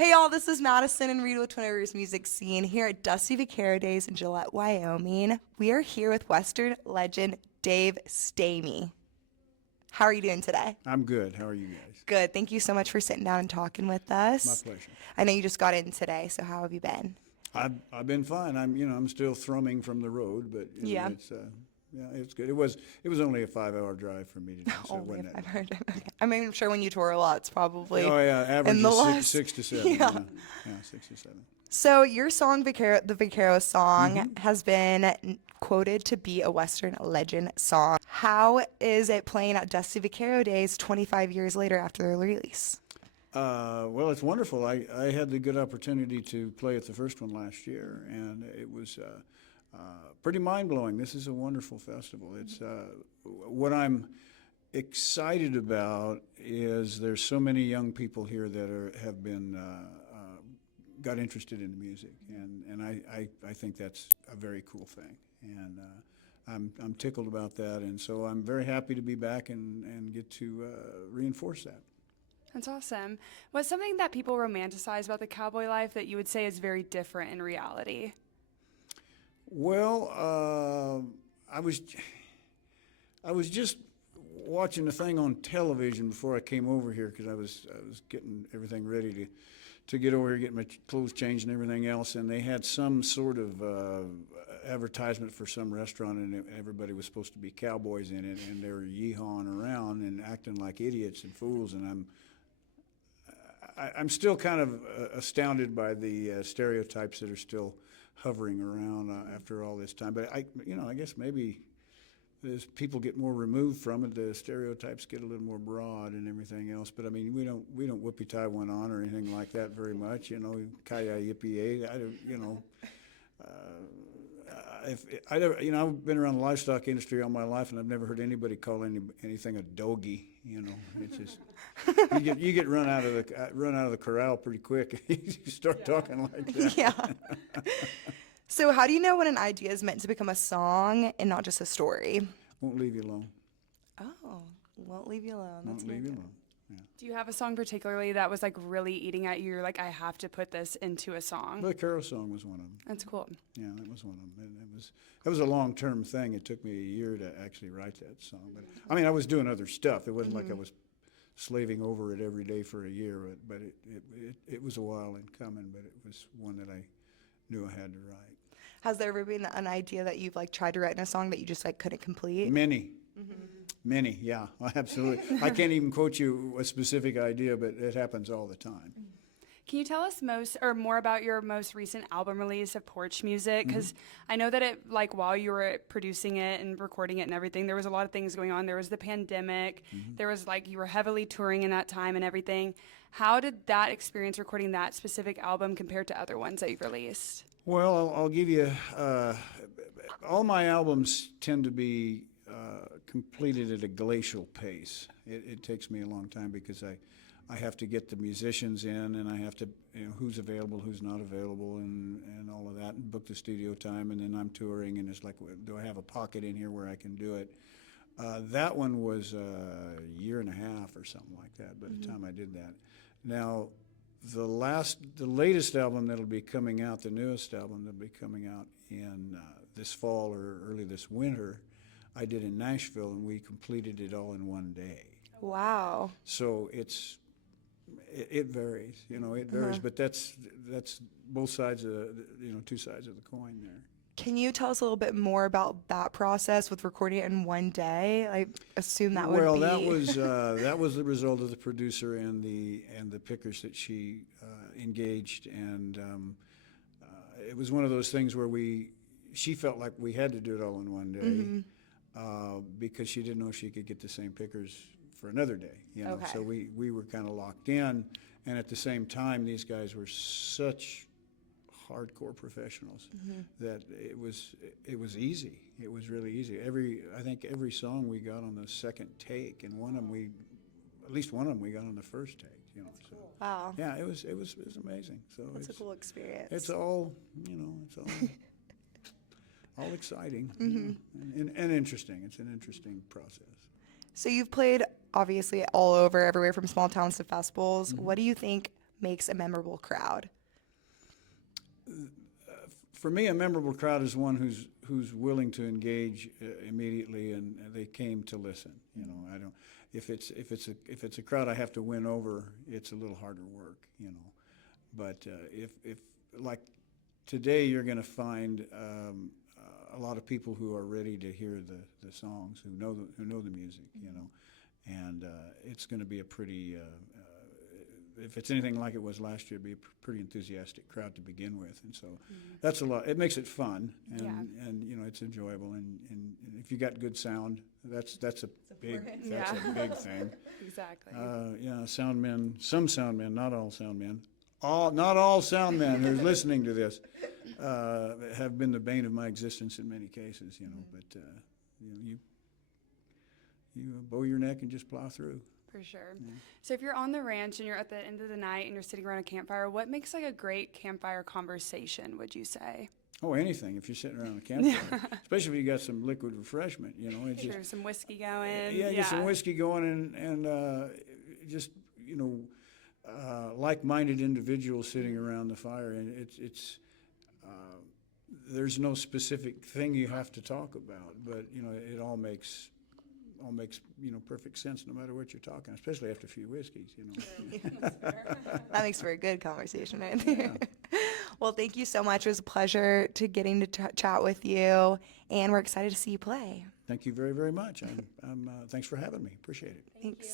Hey y'all, this is Madison and Rita with Twin Rivers Music Scene here at Dusty Vaquero Days in Gillette, Wyoming. We are here with Western legend Dave Stamey. How are you doing today? I'm good. How are you guys? Good. Thank you so much for sitting down and talking with us. My pleasure. I know you just got in today, so how have you been? I've been fine. I'm still thrumming from the road, but Yeah. it's good. It was only a 5-hour drive for me today, so it Only wasn't if that I've bad. heard it. Okay. I mean, I'm sure when you tour a lot, it's probably Oh yeah, average in the is last 6 to 7. Yeah. Yeah, 6 to 7. So your song, the Vaquero Song, Mm-hmm. has been quoted to be a Western legend song. How is it playing at Dusty Vaquero Days 25 years later after the release? Well, it's wonderful. I had the good opportunity to play at the first one last year, and it was pretty mind-blowing. This is a wonderful festival. It's what I'm excited about is there's so many young people here that have been got interested in music, and I think that's a very cool thing, and I'm tickled about that, and so I'm very happy to be back and get to reinforce that. That's awesome. What's something that people romanticize about the cowboy life that you would say is very different in reality? Well, I was just watching a thing on television before I came over here because I was getting everything ready to get over here, get my clothes changed and everything else, and they had some sort of advertisement for some restaurant, and everybody was supposed to be cowboys in it, and they were yeehawing around and acting like idiots and fools, and I'm still kind of astounded by the stereotypes that are still hovering around after all this time. But I guess maybe as people get more removed from it, the stereotypes get a little more broad and everything else. But I mean, we don't whoopee tie one on or anything like that very much. Ki-yi yippee. I've been around the livestock industry all my life, and I've never heard anybody call anything a dogie. It's just you get run out of the corral pretty quick. You start talking like that. Yeah. So how do you know when an idea is meant to become a song and not just a story? Won't leave you alone. Oh, won't leave you alone. That's Won't leave you good. alone. Yeah. Do you have a song particularly that was like really eating at you? You're like, I have to put this into a song. Vaquero Song was one of them. That's cool. Yeah, that was one of them. It was a long-term thing. It took me a year to actually write that song. But I mean, I was doing other stuff. It wasn't like I was slaving over it every day for a year. But it was a while in coming. But it was one that I knew I had to write. Has there ever been an idea that you've tried to write in a song that you just couldn't complete? Many. Many, yeah, absolutely. I can't even quote you a specific idea, but it happens all the time. Can you tell us more about your most recent album release of Porch Music? Because I know that while you were producing it and recording it and everything, there was a lot of things going on. There was the pandemic. There was you were heavily touring in that time and everything. How did that experience recording that specific album compare to other ones that you've released? Well, I'll give you, all my albums tend to be completed at a glacial pace. It takes me a long time because I have to get the musicians in, and I have to, who's available, who's not available, and all of that, and book the studio time, and then I'm touring, and it's like, do I have a pocket in here where I can do it? That one was a year and a half or something like that by the time I did that. Now, the latest album that'll be coming out, the newest album that'll be coming out in this fall or early this winter, I did in Nashville, and we completed it all in one day. Wow. So it varies, it varies, but that's both sides of two sides of the coin there. Can you tell us a little bit more about that process with recording it in one day? I assume that would be. Well, that was the result of the producer and the pickers that she engaged, and it was one of those things where she felt like we had to do it all in one day because she didn't know if she could get the same pickers for another day. Okay. So we were kind of locked in, and at the same time, these guys were such hardcore professionals that it was easy. It was really easy. I think every song we got on the second take, and at least one of them we got on the first take. That's cool. Wow. Yeah, it was amazing. So That's a cool experience. It's all all exciting and interesting. It's an interesting process. So you've played obviously all over, everywhere from small towns to festivals. What do you think makes a memorable crowd? For me, a memorable crowd is one who's willing to engage immediately, and they came to listen. You know, I don't. If it's a crowd I have to win over, it's a little harder work. You know, but if like today, you're going to find a lot of people who are ready to hear the songs, who know the music. You know, and it's going to be a pretty. If it's anything like it was last year, it'd be a pretty enthusiastic crowd to begin with, and so that's a lot. It makes it fun, and you know, it's enjoyable, and if you got good sound, that's a big thing. Exactly. Yeah, some sound men, not all sound men, not all sound men who's listening to this have been the bane of my existence in many cases, you know. But you know, you bow your neck and just plow through. For sure. So if you're on the ranch and you're at the end of the night and you're sitting around a campfire, what makes like a great campfire conversation, would you say? Oh, anything. If you're sitting around a campfire, especially if you got some liquid refreshment, you know. It's Sure, some whiskey going. Yeah, get some whiskey going, and just, you know, like-minded individuals sitting around the fire, and it's there's no specific thing you have to talk about, but you know, it all makes you know, perfect sense no matter what you're talking, especially after a few whiskeys, you know. That makes for a good conversation right there. Well, thank you so much. It was a pleasure to getting to chat with you, and we're excited to see you play. Thank you very, very much. Thanks for having me. Appreciate it. Thanks.